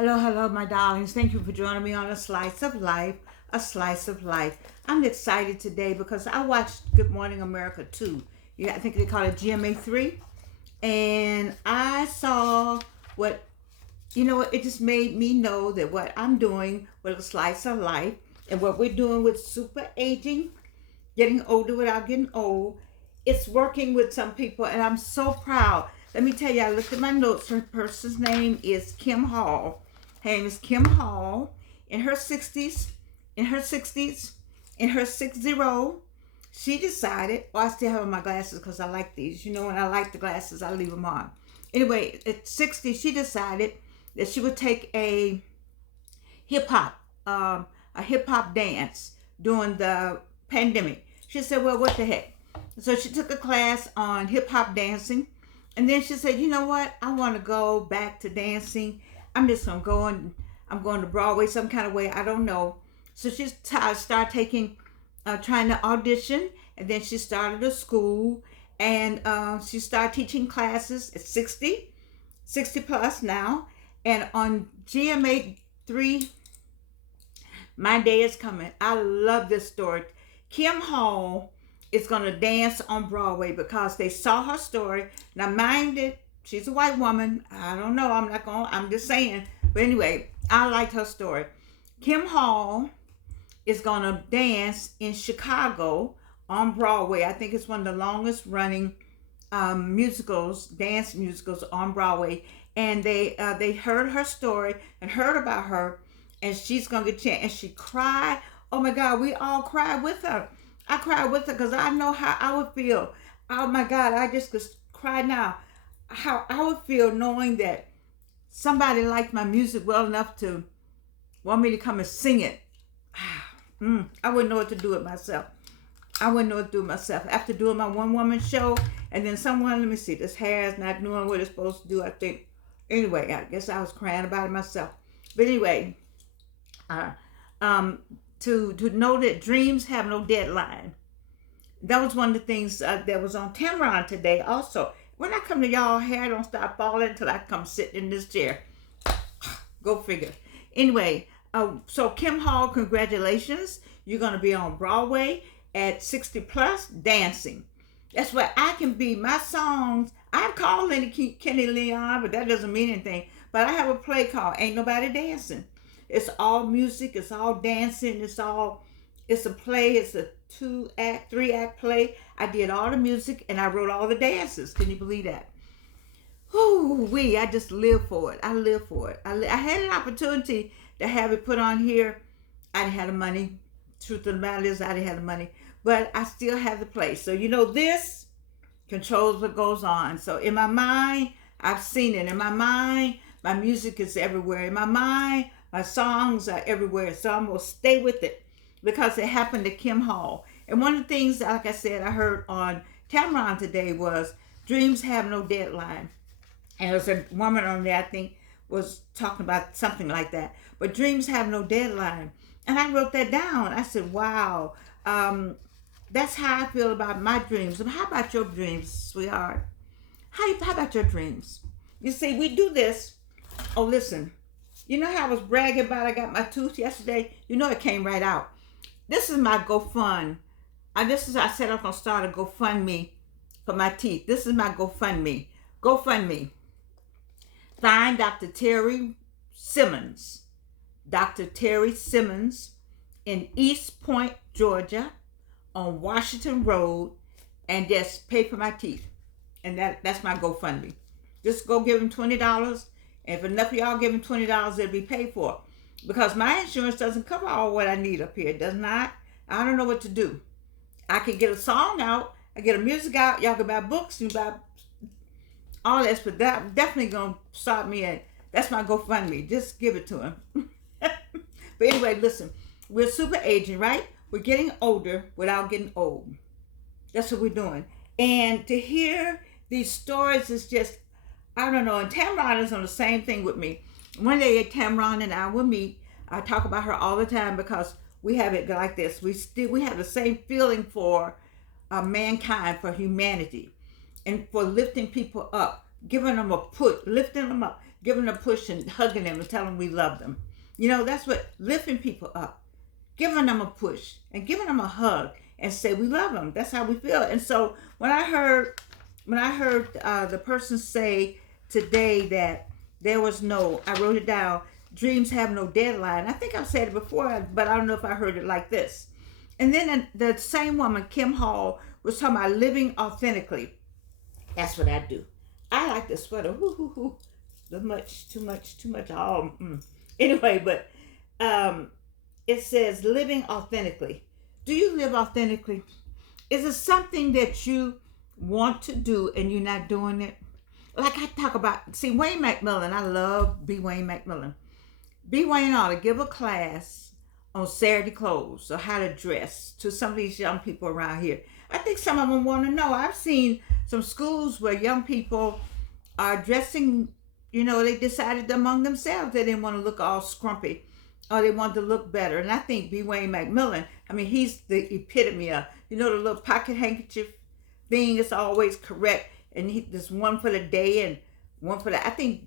Hello, hello, my darlings. Thank you for joining me on A Slice of Life, A Slice of Life. I'm excited today because I watched Good Morning America 2. Yeah, I think they call it GMA 3. And I saw what, it just made me know that what I'm doing with A Slice of Life and what we're doing with super aging, getting older without getting old, it's working with some people. And I'm so proud. Let me tell you, I looked at my notes. Her person's name is Kim Hall. Her name is Kim Hall. In her 60s, in her 60s, in her 60, she decided, I still have on my glasses because I like these. When I like the glasses, I leave them on. Anyway, at 60, she decided that she would take hip hop, a hip hop dance during the pandemic. She said, well, what the heck? So she took a class on hip hop dancing. And then she said, you know what? I want to go back to dancing. I'm just going to go and I'm going to Broadway some kind of way. I don't know. So she started trying to audition. And then she started a school. And she started teaching classes at 60 plus now. And on GMA 3, my day is coming. I love this story. Kim Hall is going to dance on Broadway because they saw her story. Now, mind it, she's a white woman. I don't know. I'm just saying. But anyway, I liked her story. Kim Hall is going to dance in Chicago on Broadway. I think it's one of the longest running dance musicals on Broadway. And they heard her story and heard about her. And she's going to get a chance. And she cried. Oh my God, we all cried with her. I cried with her because I know how I would feel. Oh my God, I just could cry now. How I would feel knowing that somebody liked my music well enough to want me to come and sing it. I wouldn't know what to do with myself. After doing my one woman show, and then someone, let me see, this hair is not doing what it's supposed to do, I think. Anyway, I guess I was crying about it myself. But anyway, to know that dreams have no deadline. That was one of the things that was on Tamron today also. When I come to y'all, hair don't stop falling until I come sit in this chair. Go figure. Anyway, so Kim Hall, congratulations. You're going to be on Broadway at 60 plus dancing. That's where I can be. My songs, I've called Kenny Leon, but that doesn't mean anything. But I have a play called Ain't Nobody Dancing. It's all music. It's all dancing. It's a play. It's a 2-act, 3-act play. I did all the music and I wrote all the dances. Can you believe that? I just live for it. I live for it. I had an opportunity to have it put on here. I didn't have the money. Truth of the matter is, I didn't have the money. But I still have the place. So, this controls what goes on. So, in my mind, I've seen it. In my mind, my music is everywhere. In my mind, my songs are everywhere. So, I'm going to stay with it because it happened to Kim Hall. And one of the things, like I said, I heard on Tamron today was dreams have no deadline. And there's a woman on there, I think, was talking about something like that. But dreams have no deadline. And I wrote that down. I said, wow, that's how I feel about my dreams. How about your dreams, sweetheart? How about your dreams? You see, we do this. Oh, listen. You know how I was bragging about I got my tooth yesterday? It came right out. This is my GoFund. I said I'm going to start a GoFundMe for my teeth. This is my GoFundMe. GoFundMe. Find Dr. Terry Simmons. Dr. Terry Simmons in East Point, Georgia, on Washington Road, and just pay for my teeth. And that's my GoFundMe. Just go give him $20. And if enough of y'all give him $20, it'll be paid for. Because my insurance doesn't cover all what I need up here. It does not. I don't know what to do. I can get a song out. I get a music out. Y'all can buy books. You buy all this. But that definitely going to stop me at. That's my GoFundMe. Just give it to him. But anyway, listen. We're super aging, right? We're getting older without getting old. That's what we're doing. And to hear these stories is just, I don't know. And Tamron is on the same thing with me. One day Tamron and I will meet. I talk about her all the time because we have it like this. We have the same feeling for mankind, for humanity, and for lifting people up, giving them a push, lifting them up. giving them a push and hugging them and telling them we love them. That's what lifting people up, giving them a push and giving them a hug and say we love them. That's how we feel. And so when I heard the person say today that there was no, I wrote it down, dreams have no deadline. I think I've said it before, but I don't know if I heard it like this. And then the same woman, Kim Hall, was talking about living authentically. That's what I do. I like the sweater. Too much. Anyway, but it says living authentically. Do you live authentically? Is it something that you want to do and you're not doing it? Like I talk about, see, Wayne McMillan, I love B. Wayne McMillan. B. Wayne ought to give a class on Saturday clothes or how to dress to some of these young people around here. I think some of them want to know. I've seen some schools where young people are dressing, they decided among themselves they didn't want to look all scrumpy or they wanted to look better. And I think B. Wayne McMillan, he's the epitome of, the little pocket handkerchief thing is always correct. And there's one for the day and one for the, I think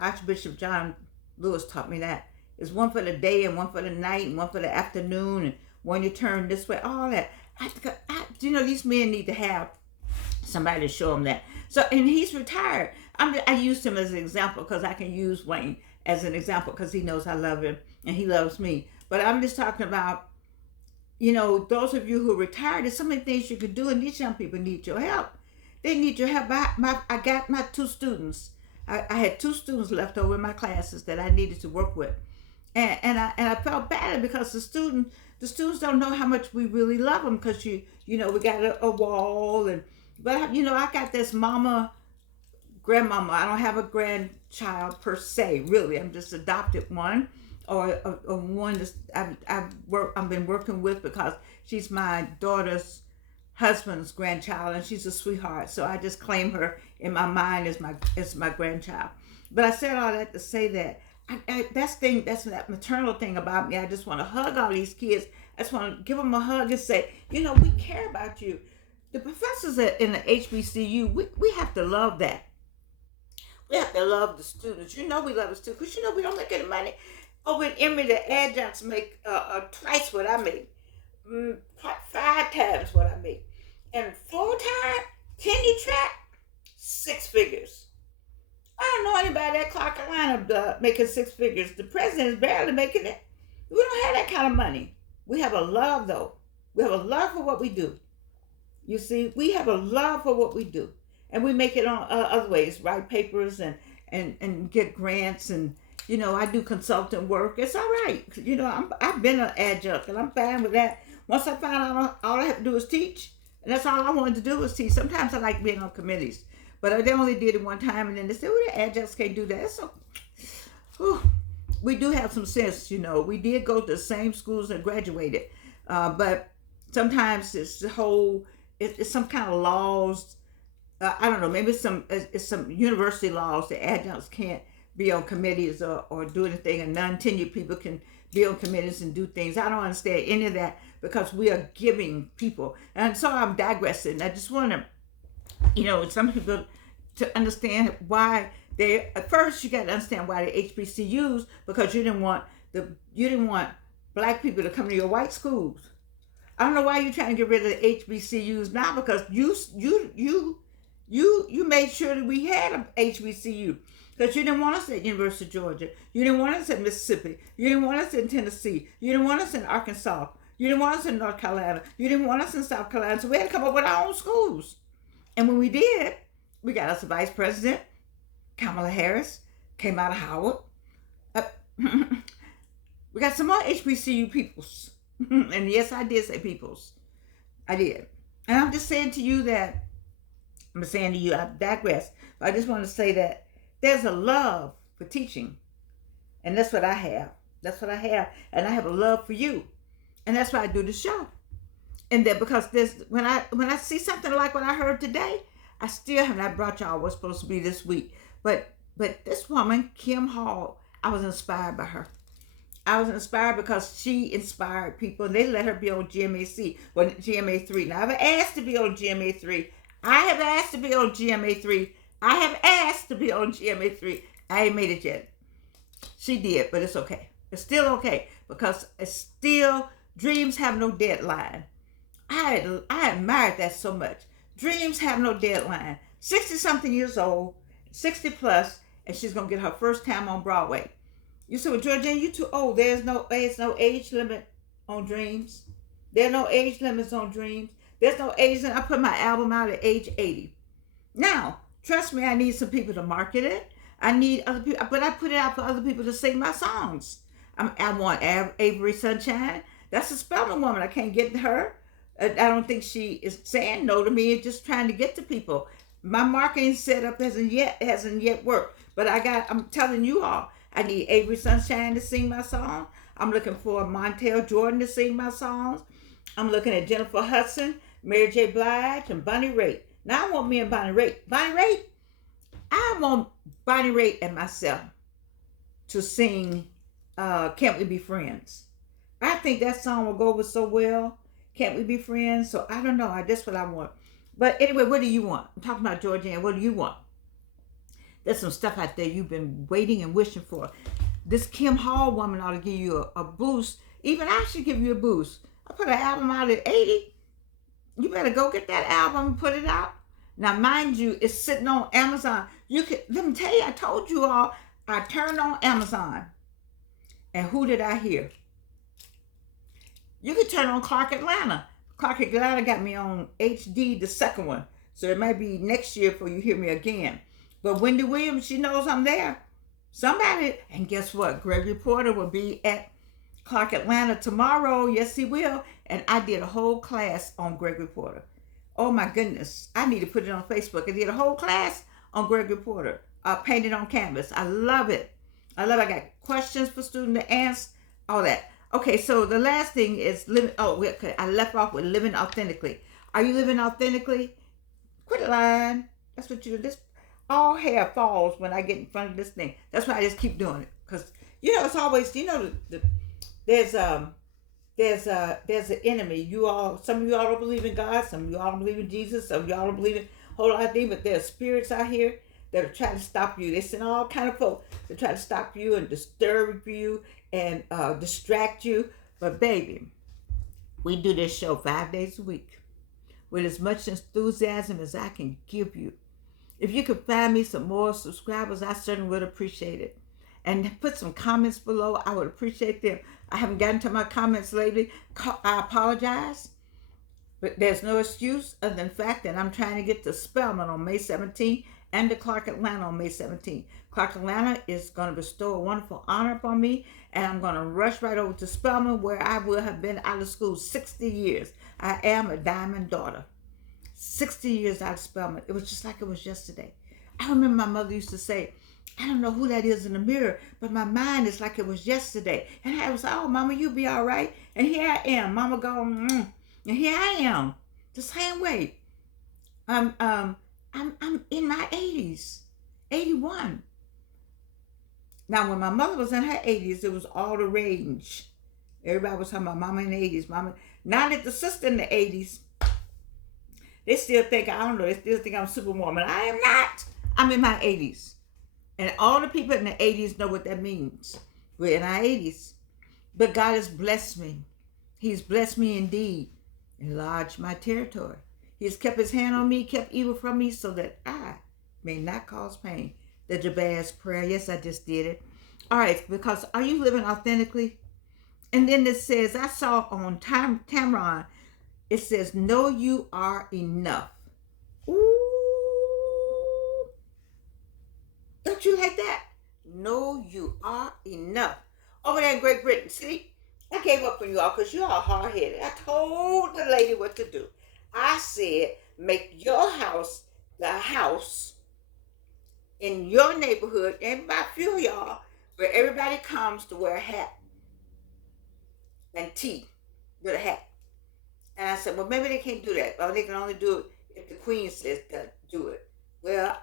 Archbishop John Lewis taught me that. There's one for the day and one for the night and one for the afternoon and one you turn this way, all that. These men need to have somebody to show them that. So, and he's retired. I used him as an example because I can use Wayne as an example because he knows I love him and he loves me. But I'm just talking about, those of you who are retired, there's so many things you can do, and these young people need your help. They need your help. I got my 2 students. I had 2 students left over in my classes that I needed to work with, and I felt bad because the students don't know how much we really love them because we got a wall but I got this grandmama. I don't have a grandchild per se, really. I'm just adopted one or one that I've been working with because she's my daughter's husband's grandchild and she's a sweetheart, so I just claim her in my mind as my grandchild. But I said all that to say that that's that maternal thing about me. I just want to hug all these kids. I just want to give them a hug and say, we care about you. The professors in the HBCU, we have to love that. We have to love the students. We love the students because we don't make any money. Over in Emory, the adjuncts make twice what I make. 5 times what I make. And full-time, tenure track, 6 figures. I don't know anybody at Clark Atlanta making 6 figures. The president is barely making it. We don't have that kind of money. We have a love, though. We have a love for what we do. You see, we have a love for what we do. And we make it on other ways, write papers and get grants and, I do consultant work. It's all right. I've been an adjunct and I'm fine with that. Once I found out all I have to do is teach, and that's all I wanted to do was teach. Sometimes I like being on committees, but they only did it one time, and then they said, the adjuncts can't do that. So, we do have some sense, We did go to the same schools and graduated, but sometimes it's some kind of laws. I don't know, maybe it's some university laws that adjuncts can't be on committees or do anything, and non-tenured people can be on committees and do things. I don't understand any of that because we are giving people. And so I'm digressing. I just want to, some people to understand why at first you got to understand why the HBCUs, because you didn't want black people to come to your white schools. I don't know why you're trying to get rid of the HBCUs now, because you made sure that we had an HBCU. Because you didn't want us at University of Georgia. You didn't want us at Mississippi. You didn't want us in Tennessee. You didn't want us in Arkansas. You didn't want us in North Carolina. You didn't want us in South Carolina. So we had to come up with our own schools. And when we did, we got us a vice president. Kamala Harris came out of Howard. We got some more HBCU peoples. And yes, I did say peoples. I did. And I'm just saying to you that, I digress. But I just want to say that there's a love for teaching. And that's what I have. And I have a love for you. And that's why I do the show. And that because when I see something like what I heard today, I still have not brought y'all what's supposed to be this week. But this woman, Kim Hall, I was inspired by her. I was inspired because she inspired people, and they let her be on GMA3. Now, I've asked to be on GMA3. I have asked to be on GMA3. I ain't made it yet. She did, but it's okay. It's still okay because it's still dreams have no deadline. I admired that so much. Dreams have no deadline. 60 something years old, 60 plus, and she's gonna get her first time on Broadway. You say, well, Georgina, you too old. There's no age limit on dreams. There are no age limits on dreams. There's no age limit. I put my album out at age 80. Now, trust me, I need some people to market it. I need other people, but I put it out for other people to sing my songs. I want Avery Sunshine. That's a Spelman woman. I can't get to her. I don't think she is saying no to me. It's just trying to get to people. My marketing setup hasn't yet worked. But I'm telling you all, I need Avery Sunshine to sing my song. I'm looking for Montel Jordan to sing my songs. I'm looking at Jennifer Hudson, Mary J. Blige, and Bonnie Raitt. Now I want me and Bonnie Raitt. I want Bonnie Raitt and myself to sing Can't We Be Friends. I think that song will go over so well. Can't We Be Friends? So I don't know. That's what I want. But anyway, what do you want? I'm talking about Georgina. What do you want? There's some stuff out there you've been waiting and wishing for. This Kim Hall woman ought to give you a boost. Even I should give you a boost. I put an album out at 80. You better go get that album and put it out. Now, mind you, it's sitting on Amazon. Let me tell you, I told you all, I turned on Amazon. And who did I hear? You could turn on Clark Atlanta. Clark Atlanta got me on HD, the second one. So it might be next year before you hear me again. But Wendy Williams, she knows I'm there. Somebody, and guess what? Gregory Porter will be at Clark Atlanta tomorrow. Yes, he will. And I did a whole class on Gregory Porter. Oh my goodness. I need to put it on Facebook. I did a whole class on Gregory Porter. Painted on canvas. I love it. I got questions for students to answer. All that. Okay, so the last thing is living. Oh, okay. I left off with living authentically. Are you living authentically? Quit lying. That's what you do. This all hair falls when I get in front of this thing. That's why I just keep doing it. Because it's always there's an enemy. Some of you all don't believe in God. Some of you all don't believe in Jesus. Some of you all don't believe in a whole lot of things. But there's spirits out here that are trying to stop you. They send all kind of folk to try to stop you and disturb you and distract you. But baby, we do this show 5 days a week with as much enthusiasm as I can give you. If you could find me some more subscribers, I certainly would appreciate it. And put some comments below. I would appreciate them. I haven't gotten to my comments lately. I apologize. But there's no excuse other than the fact that I'm trying to get to Spelman on May 17th and to Clark Atlanta on May 17th. Clark Atlanta is going to bestow a wonderful honor upon me, and I'm going to rush right over to Spelman, where I will have been out of school 60 years. I am a diamond daughter. 60 years out of Spelman. It was just like it was yesterday. I remember my mother used to say, I don't know who that is in the mirror, but my mind is like it was yesterday. And I was like, oh, Mama, you'll be all right. And here I am. Mama going, and here I am, the same way. I'm in my 80s, 81. Now, when my mother was in her 80s, it was all the rage. Everybody was talking about Mama in the 80s. Mama, now that the sister in the 80s, they still think, I don't know, they still think I'm Superwoman. I am not. I'm in my 80s. And all the people in the 80s know what that means. We're in our 80s. But God has blessed me. He's blessed me indeed. Enlarged my territory. He's kept his hand on me, kept evil from me, so that I may not cause pain. The Jabez prayer. Yes, I just did it. All right, because are you living authentically? And then it says, I saw on Tamron, it says, know you are enough. Ooh. Don't you like that? Know you are enough. Over there in Great Britain, see? I gave up on you all because you all hard-headed. I told the lady what to do. I said, make your house the house in your neighborhood, and by a few of y'all, where everybody comes to wear a hat and tea with a hat. And I said, well, maybe they can't do that. Or they can only do it if the queen says to do it. Well,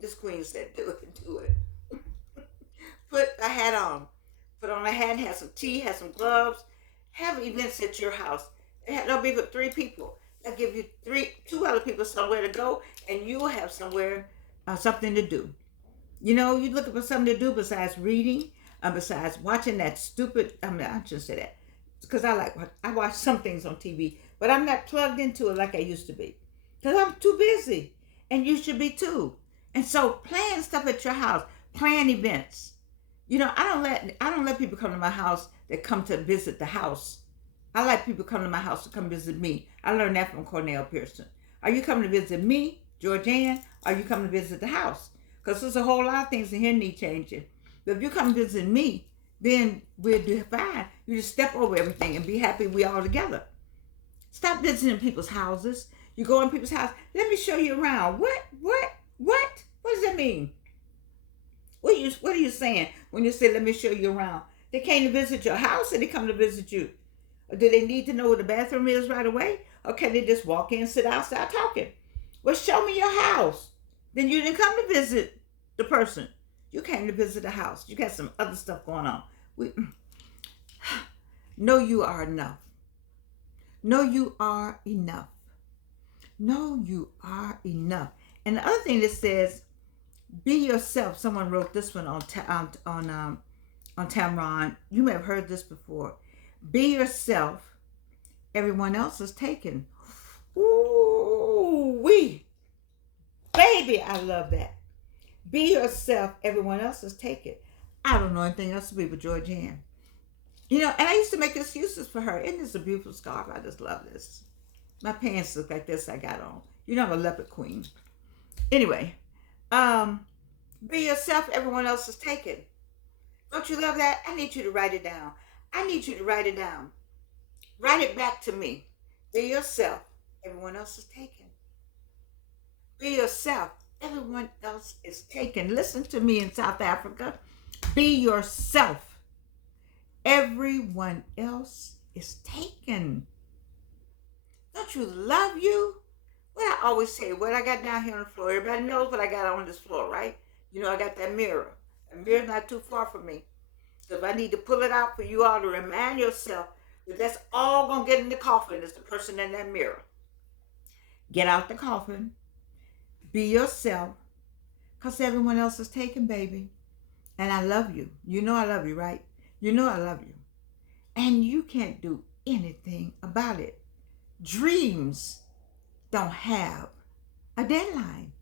this queen said do it. Put a hat on. Put on a hat, have some tea, have some gloves. Have events at your house. There'll be for 3 people. They'll give you 2 other people somewhere to go, and you'll have somewhere, something to do. You know, you're looking for something to do besides reading, besides watching that stupid. I mean, I shouldn't say that because I watch some things on TV, but I'm not plugged into it like I used to be because I'm too busy, and you should be too. And so, plan stuff at your house, plan events. You know, I don't let people come to my house that come to visit the house. I like people come to my house to come visit me. I learned that from Cornell Pearson. Are you coming to visit me, Georgianne? Or are you coming to visit the house? Because there's a whole lot of things in here need changing. But if you come visit me, then we'll do fine. You just step over everything and be happy we all together. Stop visiting people's houses. You go in people's house. Let me show you around. What? What? What? What does that mean? What are you saying when you say let me show you around? They came to visit your house or they come to visit you? Or do they need to know where the bathroom is right away? Or can they just walk in, sit outside talking? Well, show me your house. Then you didn't come to visit the person. You came to visit the house. You got some other stuff going on. We know you are enough. Know you are enough. Know you are enough. And the other thing that says, be yourself. Someone wrote this one on Tamron. You may have heard this before. Be yourself. Everyone else is taken. Ooh, baby, I love that. Be yourself. Everyone else is taken. I don't know anything else to be but Georgianne. You know, and I used to make excuses for her. Isn't this a beautiful scarf? I just love this. My pants look like this I got on. You know, I'm a leopard queen. Anyway, be yourself. Everyone else is taken. Don't you love that? I need you to write it down. I need you to write it down. Write it back to me. Be yourself. Everyone else is taken. Be yourself. Everyone else is taken. Listen to me in South Africa. Be yourself. Everyone else is taken. Don't you love you? What I always say, what I got down here on the floor, everybody knows what I got on this floor, right? You know, I got that mirror. The mirror's not too far from me. So if I need to pull it out for you all to remind yourself that that's all going to get in the coffin is the person in that mirror. Get out the coffin. Be yourself. Because everyone else is taken, baby. And I love you. You know I love you, right? You know I love you. And you can't do anything about it. Dreams don't have a deadline.